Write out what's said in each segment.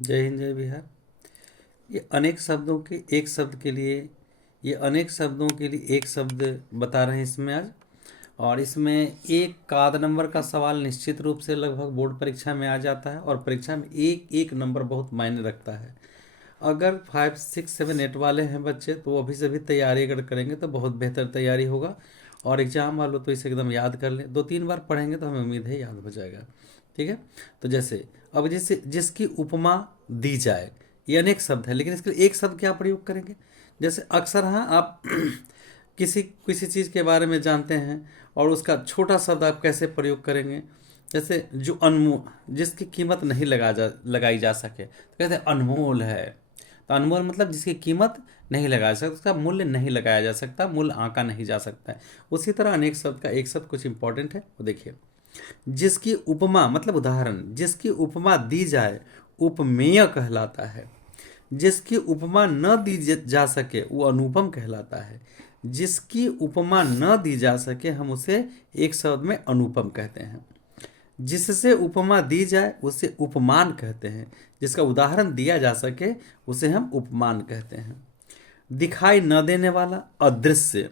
जय हिंद जय बिहार। ये अनेक शब्दों के एक शब्द के लिए ये अनेक शब्दों के लिए एक शब्द बता रहे हैं इसमें आज। और इसमें एक का आधा नंबर का सवाल निश्चित रूप से लगभग बोर्ड परीक्षा में आ जाता है, और परीक्षा में एक एक नंबर बहुत मायने रखता है। अगर 5, 6, 7, 8 वाले हैं बच्चे तो वो अभी से भी तैयारी अगर करेंगे तो बहुत बेहतर तैयारी होगा। और एग्जाम वालों तो इसे एकदम याद कर लें, 2 3 बार पढ़ेंगे तो हमें उम्मीद है याद हो जाएगा। ठीक है। तो जैसे अब जैसे जिसकी उपमा दी जाए, ये अनेक शब्द है लेकिन इसके लिए एक शब्द क्या प्रयोग करेंगे। जैसे अक्सर हाँ आप किसी किसी चीज़ के बारे में जानते हैं और उसका छोटा शब्द आप कैसे प्रयोग करेंगे। जैसे जो अनमोल, जिसकी कीमत नहीं लगाई जा सके तो कहते हैं अनमोल है। तो अनमोल मतलब जिसकी कीमत नहीं लगाया जा सकता, उसका मूल्य नहीं लगाया जा सकता, मूल्य आंका नहीं जा सकता है। उसी तरह अनेक शब्द का एक शब्द कुछ इंपॉर्टेंट है, वो देखिए। जिसकी उपमा मतलब उदाहरण, जिसकी उपमा दी जाए उपमेय कहलाता है। जिसकी उपमा न दी जा सके वो अनुपम कहलाता है। जिसकी उपमा न दी जा सके हम उसे एक शब्द में अनुपम कहते हैं। जिससे उपमा दी जाए उसे उपमान कहते हैं। जिसका उदाहरण दिया जा सके उसे हम उपमान कहते हैं। दिखाई न देने वाला अदृश्य,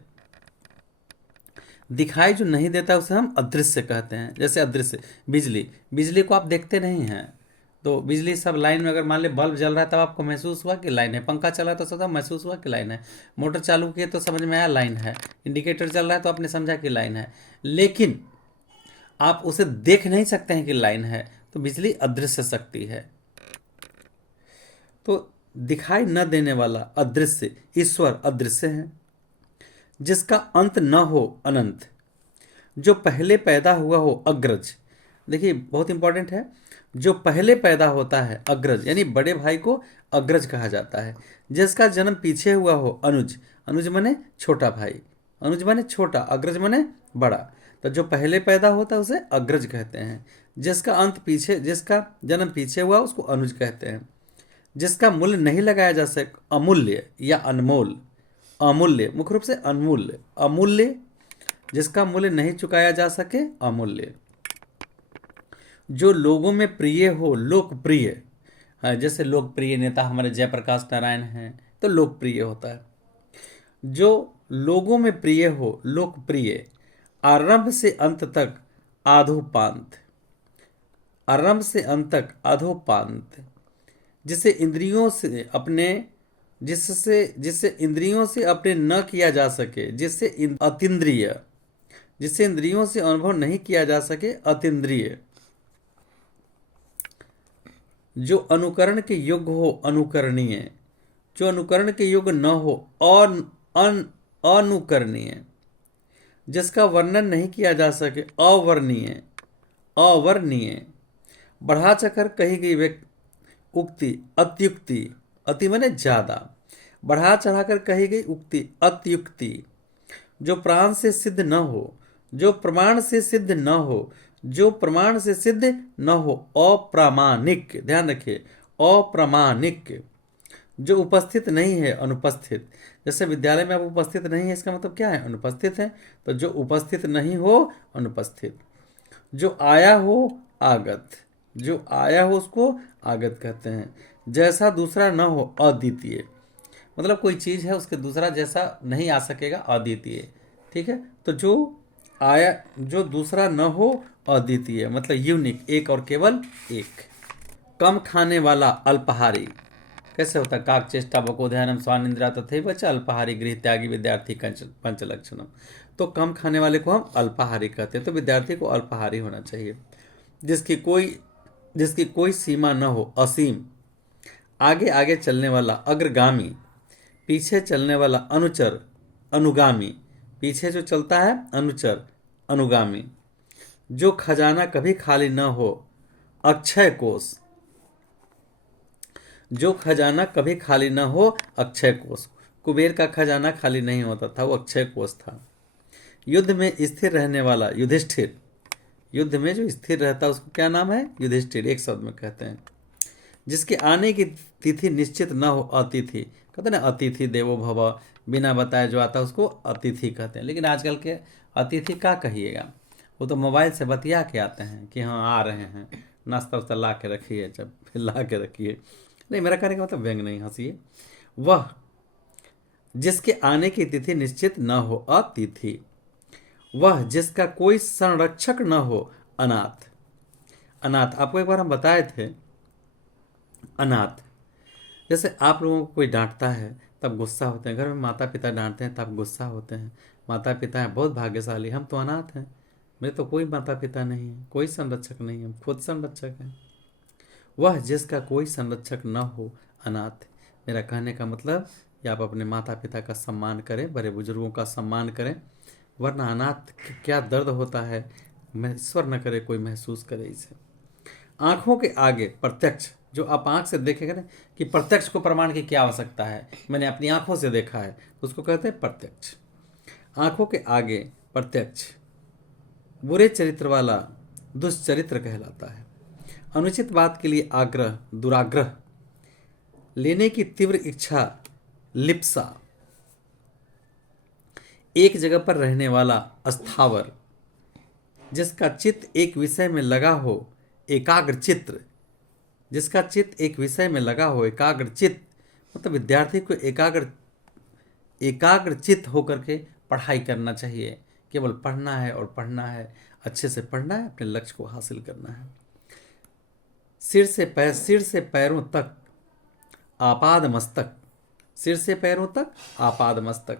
दिखाई जो नहीं देता उसे हम अदृश्य कहते हैं। जैसे अदृश्य बिजली, बिजली को आप देखते नहीं हैं तो बिजली सब लाइन में, अगर मान ली बल्ब जल रहा है तब आपको महसूस हुआ कि लाइन है, पंखा चला तो सोचा महसूस हुआ कि लाइन है, मोटर चालू किए तो समझ में आया लाइन है, इंडिकेटर चल रहा है तो आपने समझा कि लाइन है। लेकिन आप उसे देख नहीं सकते हैं कि लाइन है, तो बिजली अदृश्य शक्ति है। तो दिखाई न देने वाला अदृश्य, ईश्वर अदृश्य है। जिसका अंत न हो अनंत, जो पहले पैदा हुआ हो अग्रज। देखिए बहुत इंपॉर्टेंट है, जो पहले पैदा होता है अग्रज, यानी बड़े भाई को अग्रज कहा जाता है। जिसका जन्म पीछे हुआ हो अनुज, अनुज माने छोटा भाई, अनुज माने छोटा, अग्रज माने बड़ा। तो जो पहले पैदा होता है उसे अग्रज कहते हैं। जिसका जन्म पीछे हुआ उसको अनुज कहते हैं। जिसका मूल्य नहीं लगाया जा सके अमूल्य या अनमोल, अमूल्य मुख्य रूप से अनमूल्य, अमूल्य जिसका मूल्य नहीं चुकाया जा सके अमूल्य। जो लोगों में प्रिय हो लोकप्रिय, हाँ, जैसे लोकप्रिय नेता हमारे जयप्रकाश नारायण हैं तो लोकप्रिय होता है। जो लोगों में प्रिय हो लोकप्रिय, आरंभ से अंत तक आधोपांत, आरंभ से अंत तक अधोपांत। जिसे इंद्रियों से अपने जिससे इंद्रियों से अपने न किया जा सके, अतीन्द्रिय, जिससे इंद्रियों से अनुभव नहीं किया जा सके अतीन्द्रिय। जो अनुकरण के योग्य हो अनुकरणीय, जो अनुकरण के योग्य न हो अनुकरणीय। जिसका वर्णन नहीं किया जा सके अवर्णीय, अवर्णीय। बढ़ा चढ़कर कही गई उक्ति अत्युक्ति, अति माने ज्यादा, बढ़ा चढ़ाकर कही गई उक्ति अत्युक्ति। जो प्राण से सिद्ध न हो, जो प्रमाण से सिद्ध न हो, जो प्रमाण से सिद्ध न हो अप्रामाणिक, ध्यान रखिए अप्रामाणिक। जो उपस्थित नहीं है अनुपस्थित, जैसे विद्यालय में आप उपस्थित नहीं है इसका मतलब क्या है, अनुपस्थित है। तो जो उपस्थित नहीं हो अनुपस्थित। जो आया हो आगत, जो आया हो उसको आगत कहते हैं। जैसा दूसरा न हो अद्वितीय, मतलब कोई चीज़ है उसके दूसरा जैसा नहीं आ सकेगा, अद्वितीय। ठीक है। तो जो दूसरा न हो अद्वितीय मतलब यूनिक, एक और केवल एक। कम खाने वाला अल्पाहारी, कैसे होता है, काक चेष्टा बकोध्यानम स्वानिंद्रा तथैव च अल्पाहारी गृह त्यागी विद्यार्थी पंचलक्षणम। तो कम खाने वाले को हम अल्पाहारी कहते हैं, तो विद्यार्थी को अल्पाहारी होना चाहिए। जिसकी कोई सीमा न हो असीम। आगे आगे चलने वाला अग्रगामी, पीछे चलने वाला अनुचर अनुगामी, पीछे जो चलता है अनुचर अनुगामी। जो खजाना कभी खाली न हो अक्षय कोष, जो खजाना कभी खाली न हो अक्षय कोष। कुबेर का खजाना खाली नहीं होता था, वो अक्षय कोष था। युद्ध में स्थिर रहने वाला युधिष्ठिर, युद्ध में जो स्थिर रहता है उसको क्या नाम है, युधिष्ठिर, एक शब्द में कहते हैं। जिसके आने की तिथि निश्चित न हो अतिथि, कहते हैं ना अतिथि देवो भव, बिना बताए जो आता है उसको अतिथि कहते हैं। लेकिन आजकल के अतिथि क्या कहिएगा, वो तो मोबाइल से बतिया के आते हैं कि हाँ आ रहे हैं, नाश्ता वास्ता ला के रखिए, जब फिर ला के रखिए। नहीं, मेरा कहने का मतलब व्यंग नहीं, हंसिए। वह जिसके आने की तिथि निश्चित न हो, अतिथि। वह जिसका कोई संरक्षक न हो, अनाथ। अनाथ आपको एक बार हम बताए थे। अनाथ, जैसे आप लोगों को कोई डांटता है तब गुस्सा होते हैं, घर में माता पिता डांटते हैं तब गुस्सा होते हैं। माता पिता हैं, बहुत भाग्यशाली, हम तो अनाथ हैं। मेरे तो कोई माता पिता नहीं है, कोई संरक्षक नहीं है, हम खुद संरक्षक हैं। वह जिसका कोई संरक्षक न हो, अनाथ। मेरा कहने का मतलब कि आप अपने माता पिता का सम्मान करें, बड़े बुजुर्गों का सम्मान करें, वरना अनाथ क्या दर्द होता है, मैं ईश्वर न करे कोई महसूस करे इसे। आंखों के आगे प्रत्यक्ष, जो आप आंख से देखेंगे ना, कि प्रत्यक्ष को प्रमाण की क्या आवश्यकता है, मैंने अपनी आंखों से देखा है, तो उसको कहते हैं प्रत्यक्ष। आंखों के आगे प्रत्यक्ष बुरे चरित्र वाला दुष्चरित्र कहलाता है। अनुचित बात के लिए आग्रह, दुराग्रह, लेने की तीव्र इच्छा, लिप्सा, एक जगह पर रहने वाला, अस्थावर, जिसका चित्त एक विषय में लगा हो, एकाग्र चित्त। जिसका चित्त एक विषय में लगा हो, एकाग्र चित्त, मतलब विद्यार्थी को एकाग्र चित्त होकर के पढ़ाई करना चाहिए। केवल पढ़ना है और पढ़ना है, अच्छे से पढ़ना है, अपने लक्ष्य को हासिल करना है। सिर से पैरों तक आपाद मस्तक, सिर से पैरों तक आपाद मस्तक।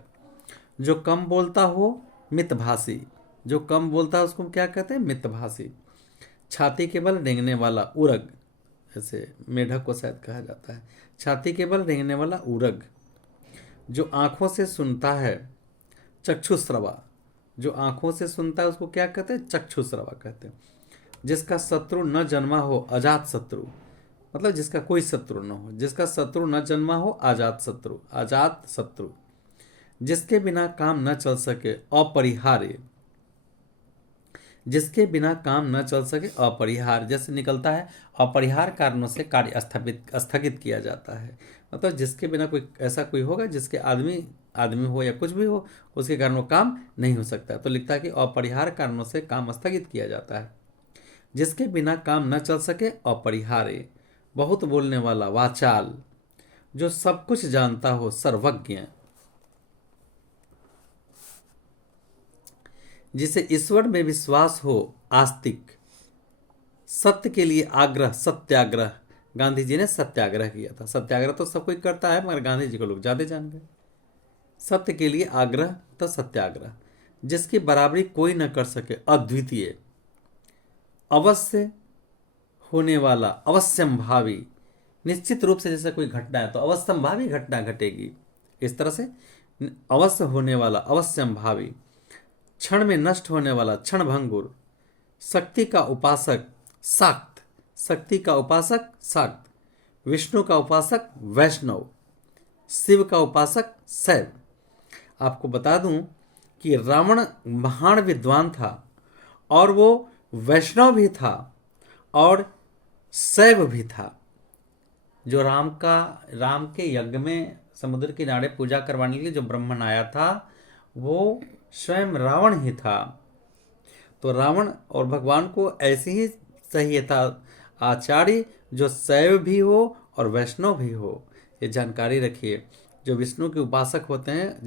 जो कम बोलता हो, मितभाषी। जो कम बोलता है उसको क्या कहते हैं, मितभाषी। छाती के बल रेंगने वाला, उरग, जैसे मेढक को शायद कहा जाता है, छाती के बल रेंगने वाला उरग। जो आंखों से सुनता है, चक्षुश्रवा। जो आंखों से सुनता है उसको क्या कहते हैं, चक्षुश्रवा कहते हैं। जिसका शत्रु न जन्मा हो, अजात शत्रु, मतलब जिसका कोई शत्रु न हो, जिसका शत्रु न जन्मा हो, अजात शत्रु, अजात शत्रु। जिसके बिना काम न चल सके, अपरिहार्य। जिसके बिना काम न चल सके, अपरिहार्य, जैसे निकलता है अपरिहार्य कारणों से कार्य स्थगित किया जाता है। मतलब जिसके बिना कोई ऐसा कोई होगा जिसके आदमी हो या कुछ भी हो, उसके कारण वो काम नहीं हो सकता, तो लिखता है कि अपरिहार्य कारणों से काम स्थगित किया जाता है। जिसके बिना काम न चल सके, अपरिहार्य। बहुत बोलने वाला, वाचाल। जो सब कुछ जानता हो, सर्वज्ञ। जिसे ईश्वर में विश्वास हो, आस्तिक। सत्य के लिए आग्रह, सत्याग्रह। गांधी जी ने सत्याग्रह किया था। सत्याग्रह तो सब कोई करता है, मगर गांधी जी को लोग ज्यादा जान गए। सत्य के लिए आग्रह तो सत्याग्रह। जिसकी बराबरी कोई न कर सके, अद्वितीय। अवश्य होने वाला, अवश्यंभावी। निश्चित रूप से जैसे कोई घटना है तो अवश्यंभावी घटना घटेगी, इस तरह से अवश्य होने वाला, अवश्यंभावी। क्षण में नष्ट होने वाला, क्षणभंगुर। शक्ति का उपासक, शाक्त। शक्ति का उपासक, शाक्त। विष्णु का उपासक, वैष्णव। शिव का उपासक, शैव। आपको बता दूं कि रावण महान विद्वान था और वो वैष्णव भी था और शैव भी था। जो राम के यज्ञ में समुद्र किनारे पूजा करवाने के लिए जो ब्राह्मण आया था, वो स्वयं रावण ही था। तो रावण और भगवान को ऐसे ही चाहिए था आचार्य जो शैव भी हो और वैष्णव भी हो। ये जानकारी रखिए। जो विष्णु के उपासक होते हैं,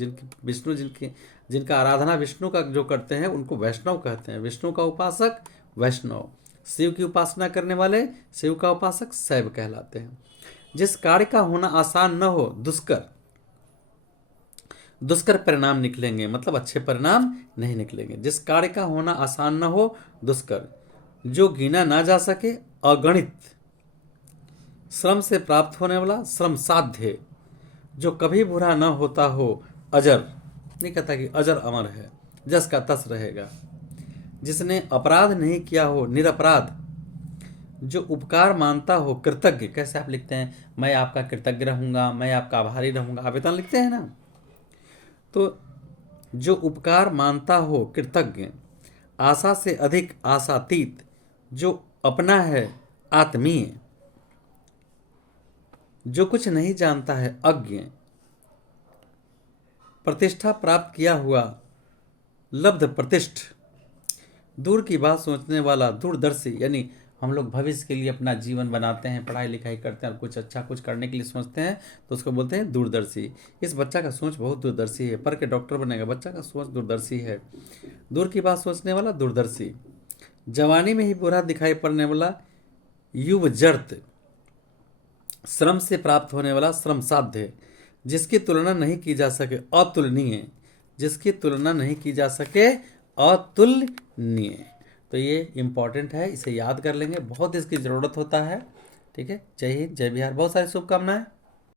जिनका आराधना विष्णु का जो करते हैं, उनको वैष्णव कहते हैं। विष्णु का उपासक वैष्णव, शिव की उपासना करने वाले शिव का उपासक शैव कहलाते हैं। जिस कार्य का होना आसान न हो, दुष्कर। दुष्कर परिणाम निकलेंगे, मतलब अच्छे परिणाम नहीं निकलेंगे। जिस कार्य का होना आसान न हो, दुष्कर। जो गिना ना जा सके, अगणित। श्रम से प्राप्त होने वाला, श्रम साध्य। जो कभी बुरा न होता हो, अजर। नहीं कहता कि अजर अमर है, जस का तस रहेगा। जिसने अपराध नहीं किया हो, निरपराध। जो उपकार मानता हो, कृतज्ञ। कैसे आप लिखते हैं, मैं आपका कृतज्ञ रहूंगा, मैं आपका आभारी रहूंगा, आवेदन लिखते हैं ना। तो जो उपकार मानता हो, कृतज्ञ। आशा से अधिक आशातीत। जो अपना है, आत्मीय। जो कुछ नहीं जानता है, अज्ञ। प्रतिष्ठा प्राप्त किया हुआ, लब्ध प्रतिष्ठ। दूर की बात सोचने वाला, दूरदर्शी, यानी हम लोग भविष्य के लिए अपना जीवन बनाते हैं, पढ़ाई लिखाई करते हैं और कुछ अच्छा कुछ करने के लिए सोचते हैं, तो उसको बोलते हैं दूरदर्शी। इस बच्चा का सोच बहुत दूरदर्शी है, पढ़ के डॉक्टर बनेगा, बच्चा का सोच दूरदर्शी है, दूर की बात सोचने वाला दूरदर्शी। जवानी में ही बुरा दिखाई पड़ने वाला युवजर्त, श्रम से प्राप्त होने वाला श्रम साध्य, जिसकी तुलना नहीं की जा सके अतुलनीय, जिसकी तुलना नहीं की जा सके अतुलनीय। तो ये इम्पॉर्टेंट है, इसे याद कर लेंगे, बहुत इसकी ज़रूरत होता है। ठीक है, जय हिंद, जय बिहार, बहुत सारी शुभकामनाएं।